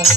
Alam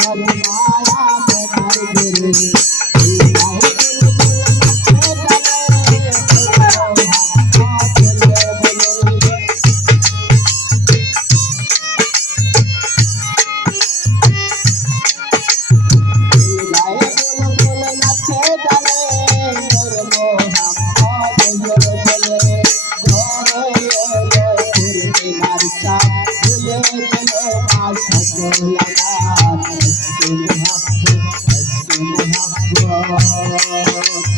Oh, Hare Rama Thank you.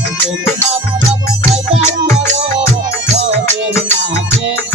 আজকে মোহাম্মদ